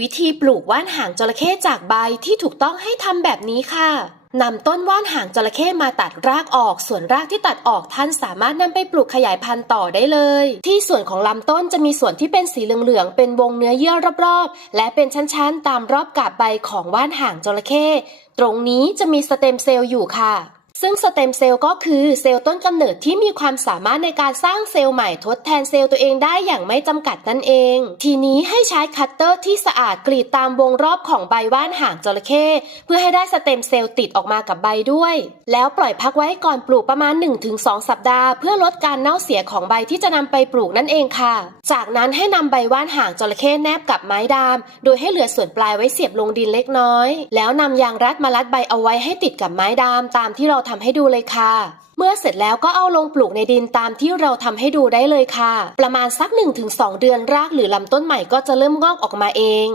วิธีปลูกว่านหางจระเข้จากใบที่ถูกต้องให้ทำแบบนี้ค่ะนำต้นว่านหางจระเข้มาตัดรากออก ส่วนรากที่ตัดออกท่านสามารถนำไปปลูกขยายพันธุ์ต่อได้เลย ที่ส่วนของลำต้นจะมีส่วนที่เป็นสีเหลืองๆ เป็นวงเนื้อเยื่อรอบๆ และเป็นชั้นๆ ตามรอบกาบใบของว่านหางจระเข้ ตรงนี้จะมีสเต็มเซลล์อยู่ค่ะ ซึ่งสเต็มเซลล์ก็คือเซลล์ต้นกำเนิดที่มีความสามารถในการสร้างเซลล์ใหม่ทดแทนเซลล์ตัวเองได้อย่างไม่จำกัดนั่นเอง ทีนี้ให้ใช้คัตเตอร์ที่สะอาดกรีดตามวงรอบของใบว่านหางจระเข้เพื่อให้ได้สเต็มเซลล์ติดออกมากับใบด้วย แล้วปล่อยพักไว้ก่อนปลูกประมาณ 1-2 สัปดาห์ เพื่อลดการเน่าเสียของใบที่จะนำไปปลูกนั่นเองค่ะ จากนั้นให้นำใบว่านหางจระเข้แนบกับไม้ดาม โดยให้เหลือส่วนปลายไว้เสียบลงดินเล็กน้อย แล้วนำยางรัดมารัดใบเอาไว้ให้ติดกับไม้ดามตามที่เราทำให้ดูเลยค่ะ เมื่อเสร็จแล้วก็เอาลงปลูกในดินตามที่เราทำให้ดูได้เลยค่ะ ประมาณสัก 1-2 เดือนรากหรือลำต้นใหม่ก็จะเริ่มงอกออกมาเอง